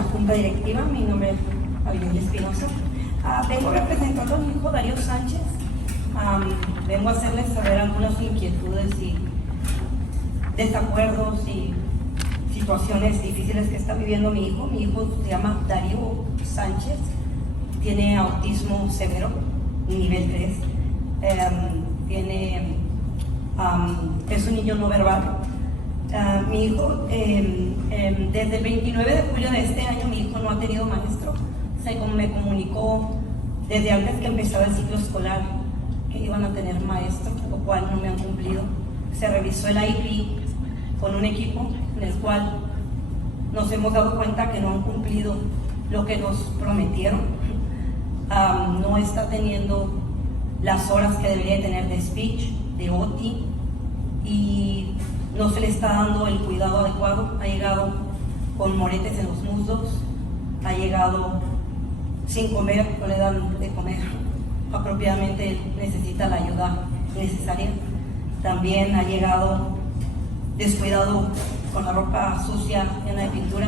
la Junta Directiva. Mi nombre es Abigail Espinosa. Vengo representando a mi hijo Darío Sánchez. Vengo a hacerles saber algunas inquietudes y desacuerdos y situaciones difíciles que está viviendo mi hijo. Mi hijo se llama Darío Sánchez, tiene autismo severo, nivel 3. Es un niño no verbal. Mi hijo, desde el 29 de julio de este año, mi hijo no ha tenido maestro. Me comunicó desde antes que empezaba el ciclo escolar que iban a tener maestro, lo cual no me han cumplido. Se revisó el IP con un equipo en el cual nos hemos dado cuenta que no han cumplido lo que nos prometieron. No está teniendo las horas que debería de tener de speech, de OT, y no se le está dando el cuidado adecuado. Ha llegado con moretes en los muslos, ha llegado sin comer, no le dan de comer apropiadamente, necesita la ayuda necesaria. También ha llegado descuidado con la ropa sucia, llena de pintura.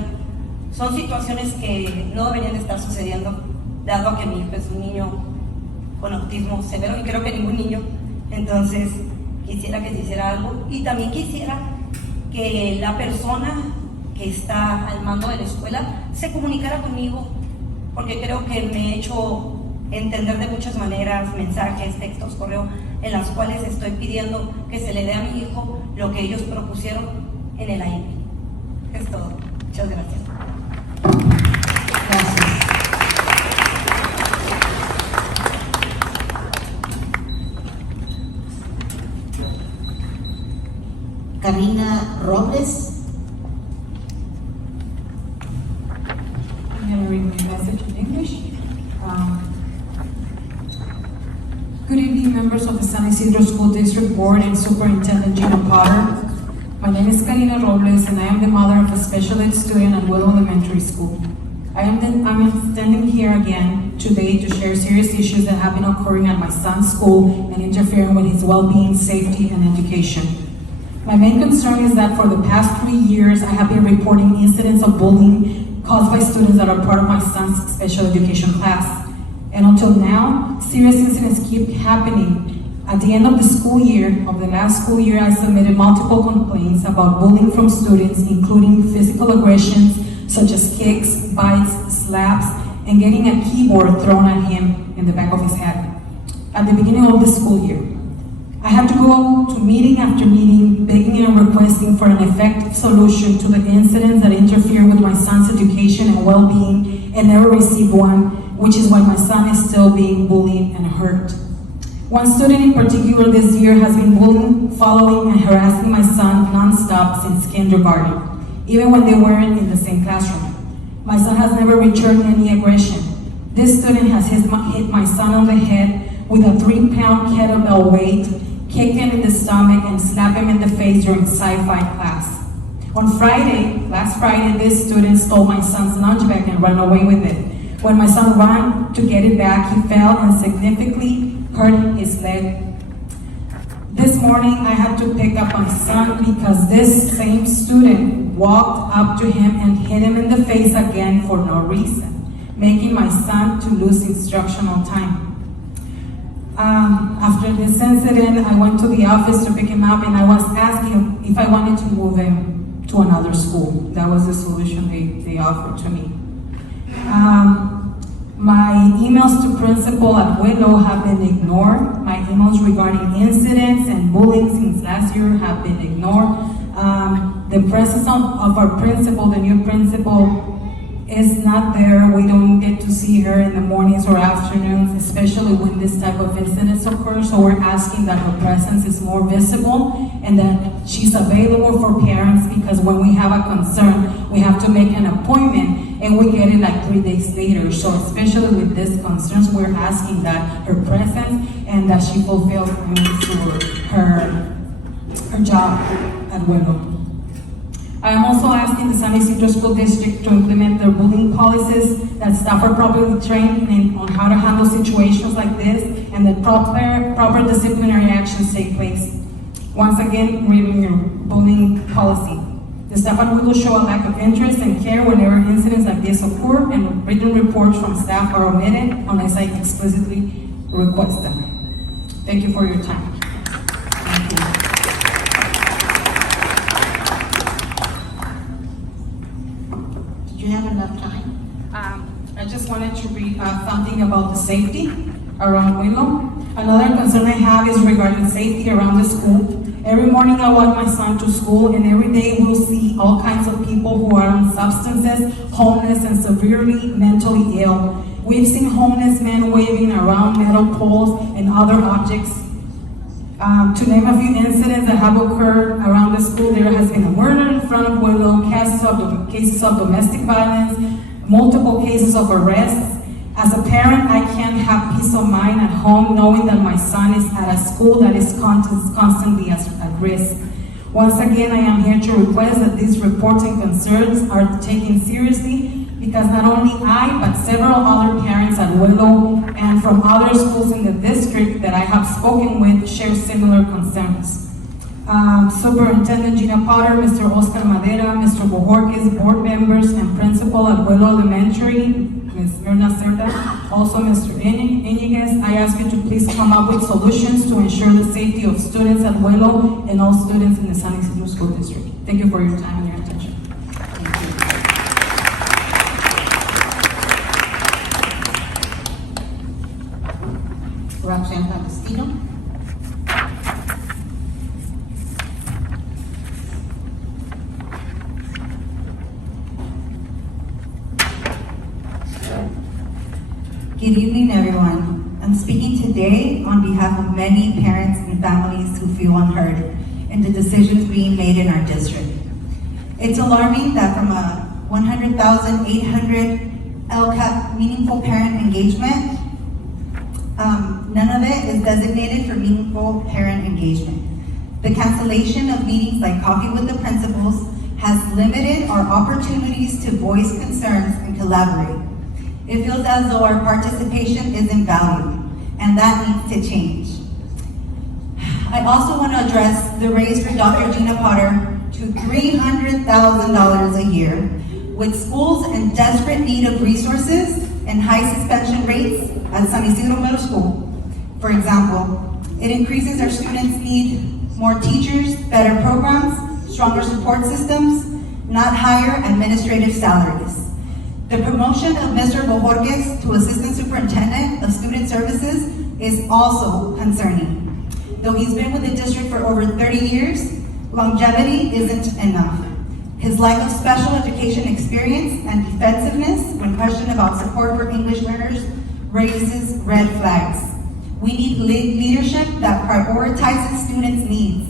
Son situaciones que no deberían de estar sucediendo, dado a que mi hijo es un niño con autismo severo, y creo que ningún niño. Entonces quisiera que se hiciera algo, y también quisiera que la persona que está al mando de la escuela se comunicara conmigo, porque creo que me he hecho entender de muchas maneras, mensajes, textos, correo, en las cuales estoy pidiendo que se le dé a mi hijo lo que ellos propusieron en el AIP. Es todo. Muchas gracias. Gracias. Karina Robles. I'm going to read my message in English. Good evening, members of the San Ysidro School District Board and Superintendent Gina Potter. My name is Karina Robles, and I am the mother of a special ed student at Willow Elementary School. I'm standing here again today to share serious issues that have been occurring at my son's school and interfering with his well-being, safety, and education. My main concern is that for the past 3 years, I have been reporting incidents of bullying caused by students that are part of my son's special education class. And until now, serious incidents keep happening. At the end of the school year, of the last school year, I submitted multiple complaints about bullying from students, including physical aggressions such as kicks, bites, slaps, and getting a keyboard thrown at him in the back of his head. At the beginning of the school year, I had to go to meeting after meeting, begging and requesting for an effective solution to the incidents that interfere with my son's education and well-being, and never received one, which is why my son is still being bullied and hurt. One student in particular this year has been bullying, following, and harassing my son non-stop since kindergarten, even when they weren't in the same classroom. My son has never returned any aggression. This student has hit my son on the head with a 3-pound kettlebell weight, kicked him in the stomach, and slapped him in the face during sci-fi class. On Friday, last Friday, this student stole my son's lunch bag and ran away with it. When my son ran to get it back, he fell and significantly hurt his leg. This morning, I had to pick up my son because this same student walked up to him and hit him in the face again for no reason, making my son to lose instructional time. After this incident, I went to the office to pick him up, and I was asking if I wanted to move him to another school. That was the solution they offered to me. My emails to principal at Willow have been ignored. My emails regarding incidents and bullying since last year have been ignored. The presence of our principal, the new principal, is not there. We don't get to see her in the mornings or afternoons, especially when this type of incidents occur. So we're asking that her presence is more visible and that she's available for parents, because when we have a concern, we have to make an appointment and we get it like 3 days later. So especially with these concerns, we're asking that her presence and that she fulfills her job at Willow. I am also asking the San Ysidro School District to implement their bullying policies, that staff are properly trained on how to handle situations like this, and that proper disciplinary actions take place. Once again, reading your bullying policy. The staff at Willow show a lack of interest and care whenever incidents like this occur, and written reports from staff are omitted unless I explicitly request them. Thank you for your time. Thank you. Did you have enough time? I just wanted to read something about the safety around Willow. Another concern I have is regarding safety around the school. Every morning I walk my son to school, and every day we'll see all kinds of people who are on substances, homeless, and severely mentally ill. We've seen homeless men waving around metal poles and other objects. To name a few incidents that have occurred around the school, there has been a murder in front of Willow, cases of domestic violence, multiple cases of arrests. As a parent, I can't have peace of mind at home knowing that my son is at a school that is constantly at risk. Once again, I am here to request that these reports and concerns are taken seriously, because not only I, but several other parents at Willow and from other schools in the district that I have spoken with share similar concerns. Superintendent Gina Potter, Mr. Oscar Madera, Mr. Bojorquez, board members and principal at Willow Elementary, Ms. Mirna Cerda, also Mr. Iniguez, I ask you to please come up with solutions to ensure the safety of students at Willow and all students in the San Ysidro School District. Thank you for your time and your attention. Roxanne Agostino. Good evening, everyone. I'm speaking today on behalf of many parents and families who feel unheard in the decisions being made in our district. It's alarming that from a 100,800 LCAP meaningful parent engagement, none of it is designated for meaningful parent engagement. The cancellation of meetings like Coffee with the Principals has limited our opportunities to voice concerns and collaborate. It feels as though our participation isn't valued, and that needs to change. I also want to address the raise for Dr. Gina Potter to $300,000 a year, with schools in desperate need of resources and high suspension rates at San Ysidro Middle School. For example, it increases our students' need more teachers, better programs, stronger support systems, not higher administrative salaries. The promotion of Mr. Bojorquez to Assistant Superintendent of Student Services is also concerning. Though he's been with the district for over 30 years, longevity isn't enough. His lack of special education experience and defensiveness when questioned about support for English learners raises red flags. We need leadership that prioritizes students' needs.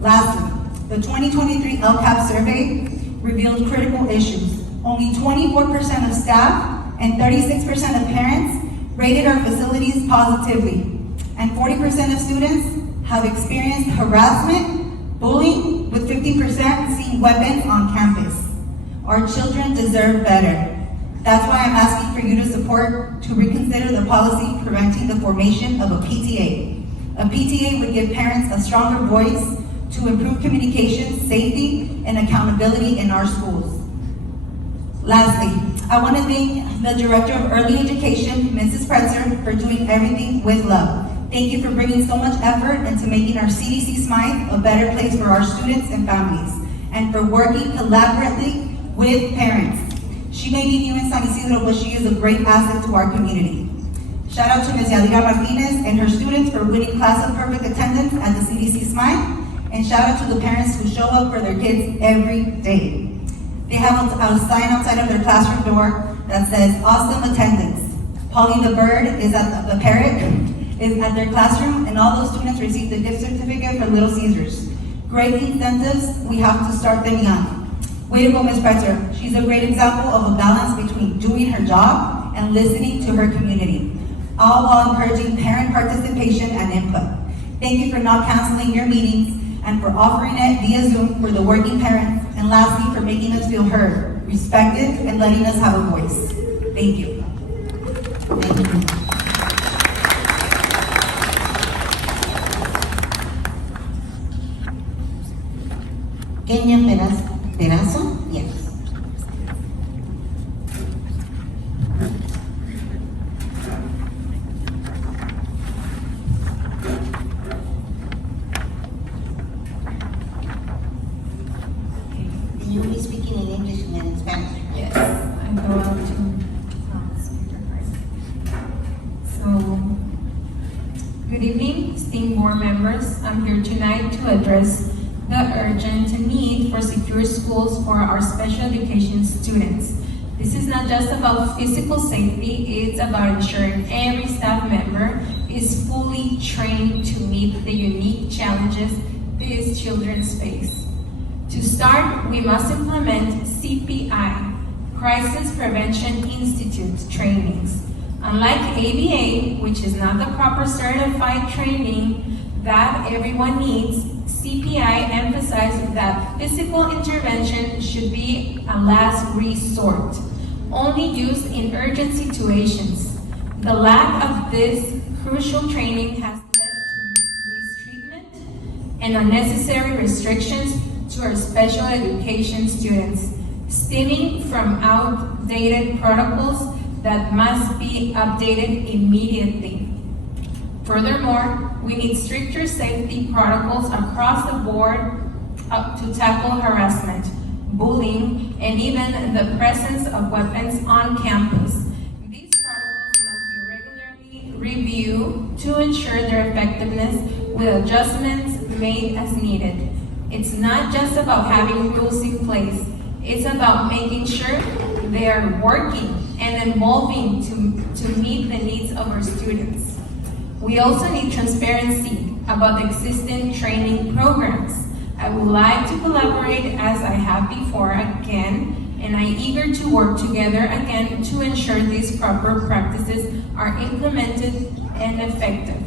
Lastly, the 2023 LCAP survey revealed critical issues. Only 24% of staff and 36% of parents rated our facilities positively, and 40% of students have experienced harassment, bullying, with 50% seeing weapons on campus. Our children deserve better. That's why I'm asking for you to support to reconsider the policy preventing the formation of a PTA. A PTA would give parents a stronger voice to improve communication, safety, and accountability in our schools. Lastly, I want to thank the Director of Early Education, Mrs. Pretzer, for doing everything with love. Thank you for bringing so much effort into making our CDC Smythe a better place for our students and families, and for working collaboratively with parents. She may be new in San Ysidro, but she is a great asset to our community. Shout out to Ms. Yadira Martinez and her students for winning class of perfect attendance at the CDC Smythe, and shout out to the parents who show up for their kids every day. They have a sign outside of their classroom door that says awesome attendance. Polly the bird is at the parrot is at their classroom, and all those students received a gift certificate from Little Caesars. Great incentives, we have to start them young. Way to go, Ms. Pretzer. She's a great example of a balance between doing her job and listening to her community, all while encouraging parent participation and input. Thank you for not canceling your meetings and for offering it via Zoom for the working parents, and lastly, for making us feel heard, respected, and letting us have a voice. Thank you. Thank you. Kenya Perez Spanish. Yes, I go out to speaker. So, good evening, esteemed board members. I'm here tonight to address the urgent need for secure schools for our special education students. This is not just about physical safety, it's about ensuring every staff member is fully trained to meet the unique challenges these children face. To start, we must implement CPI, Crisis Prevention Institute trainings. Unlike ABA, which is not the proper certified training that everyone needs, CPI emphasizes that physical intervention should be a last resort, only used in urgent situations. The lack of this crucial training has led to mistreatment and unnecessary restrictions to our special education students, stemming from outdated protocols that must be updated immediately. Furthermore, we need stricter safety protocols across the board to tackle harassment, bullying, and even the presence of weapons on campus. These protocols must be regularly reviewed to ensure their effectiveness with adjustments made as needed. It's not just about having rules in place, it's about making sure they are working and evolving to meet the needs of our students. We also need transparency about the existing training programs. I would like to collaborate as I have before again, and I'm eager to work together again to ensure these proper practices are implemented and effective.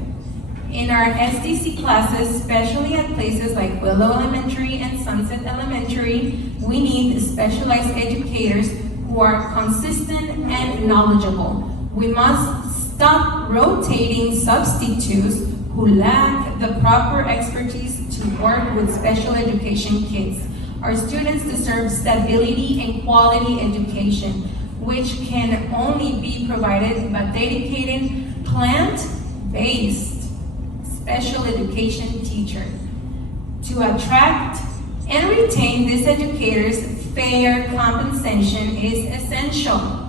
In our SDC classes, especially at places like Willow Elementary and Sunset Elementary, we need specialized educators who are consistent and knowledgeable. We must stop rotating substitutes who lack the proper expertise to work with special education kids. Our students deserve stability and quality education, which can only be provided by dedicated, plant-based special education teachers. To attract and retain these educators, fair compensation is essential.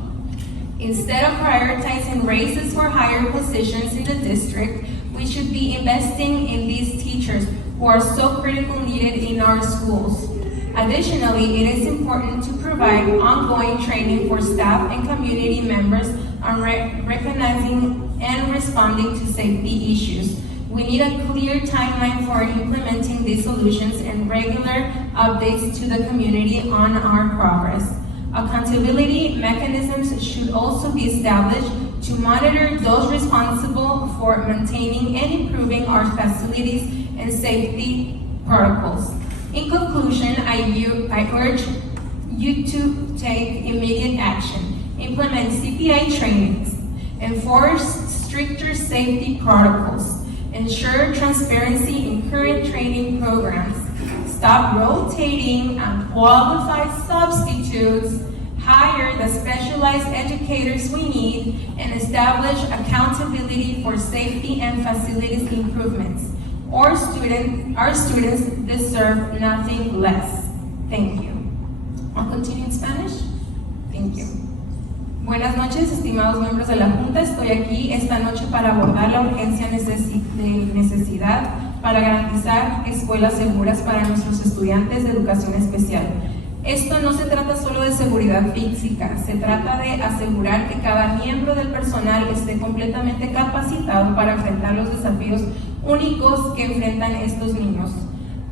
Instead of prioritizing raises for higher positions in the district, we should be investing in these teachers who are so critically needed in our schools. Additionally, it is important to provide ongoing training for staff and community members on recognizing and responding to safety issues. We need a clear timeline for implementing these solutions and regular updates to the community on our progress. Accountability mechanisms should also be established to monitor those responsible for maintaining and improving our facilities and safety protocols. In conclusion, I urge you to take immediate action, implement CPI trainings, enforce stricter safety protocols, ensure transparency in current training programs, stop rotating unqualified substitutes, hire the specialized educators we need, and establish accountability for safety and facilities improvements. Our students deserve nothing less. Thank you. I'll continue in Spanish. Thank you. Buenas noches, estimados miembros de la Junta. Estoy aquí esta noche para abordar la urgencia de necesidad para garantizar escuelas seguras para nuestros estudiantes de educación especial. Esto no se trata solo de seguridad física, se trata de asegurar que cada miembro del personal esté completamente capacitado para enfrentar los desafíos únicos que enfrentan estos niños.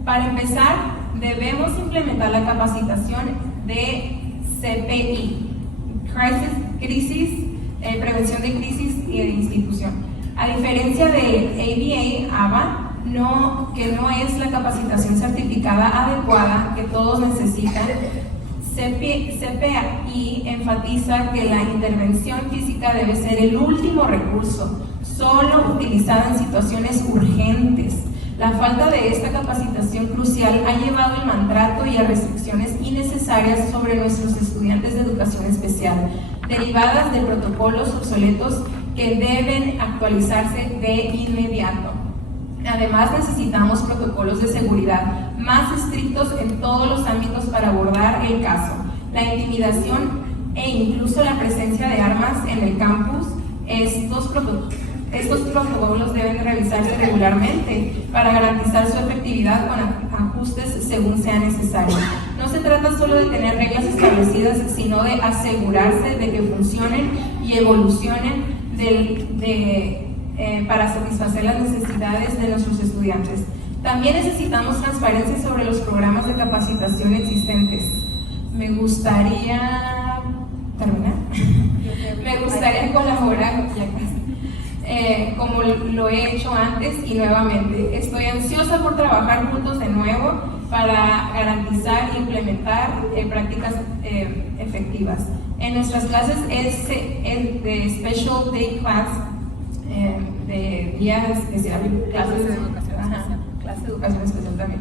Para empezar, debemos implementar la capacitación de CPI, Prevención de Crisis y de Institución. A diferencia de ABA, que no es la capacitación certificada adecuada que todos necesitan, CPI enfatiza que la intervención física debe ser el último recurso, solo utilizada en situaciones urgentes. La falta de esta capacitación crucial ha llevado al maltrato y a restricciones innecesarias sobre nuestros estudiantes de educación especial, derivadas de protocolos obsoletos que deben actualizarse de inmediato. Además, necesitamos protocolos de seguridad más estrictos en todos los ámbitos para abordar el caso. la intimidación e incluso la presencia de armas en el campus. Estos protocolos deben revisarse regularmente para garantizar su efectividad con ajustes según sea necesario. No se trata solo de tener reglas establecidas, sino de asegurarse de que funcionen y evolucionen para satisfacer las necesidades de nuestros estudiantes. También necesitamos transparencia sobre los programas de capacitación existentes. Me gustaría terminar. Me gustaría colaborar, ya casi, como lo he hecho antes y nuevamente. Estoy ansiosa por trabajar juntos de nuevo para garantizar e implementar prácticas efectivas. En nuestras clases de Special Day Class, de día especial, clases de educación, clase de educación especial también.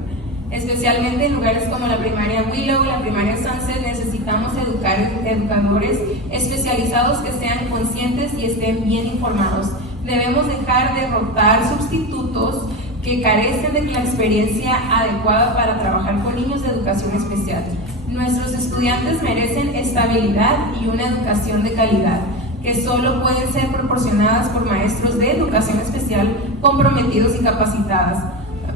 Especialmente en lugares como la primaria Willow, la primaria Sunset, necesitamos educadores especializados que sean conscientes y estén bien informados. Debemos dejar de rotar sustitutos que carecen de la experiencia adecuada para trabajar con niños de educación especial. Nuestros estudiantes merecen estabilidad y una educación de calidad, que solo pueden ser proporcionadas por maestros de educación especial comprometidos y capacitadas.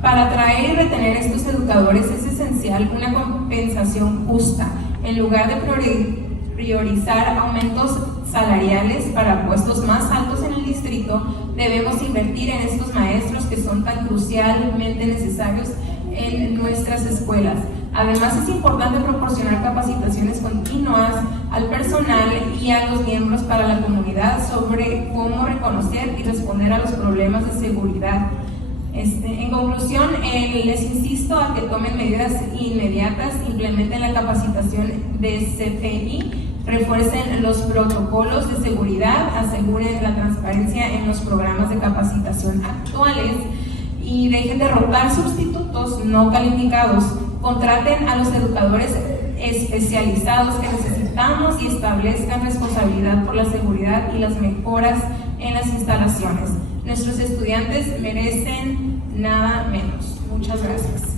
Para atraer y retener estos educadores es esencial una compensación justa. En lugar de priorizar aumentos salariales para puestos más altos en el distrito, debemos invertir en estos maestros que son tan crucialmente necesarios en nuestras escuelas. Además, es importante proporcionar capacitaciones continuas al personal y a los miembros para la comunidad sobre cómo reconocer y responder a los problemas de seguridad. En conclusión, les insisto a que tomen medidas inmediatas, implementen la capacitación de CPI, refuercen los protocolos de seguridad, aseguren la transparencia en los programas de capacitación actuales y dejen de rotar sustitutos no calificados. Contraten a los educadores especializados que necesitamos y establezcan responsabilidad por la seguridad y las mejoras en las instalaciones. Nuestros estudiantes merecen nada menos. Muchas gracias.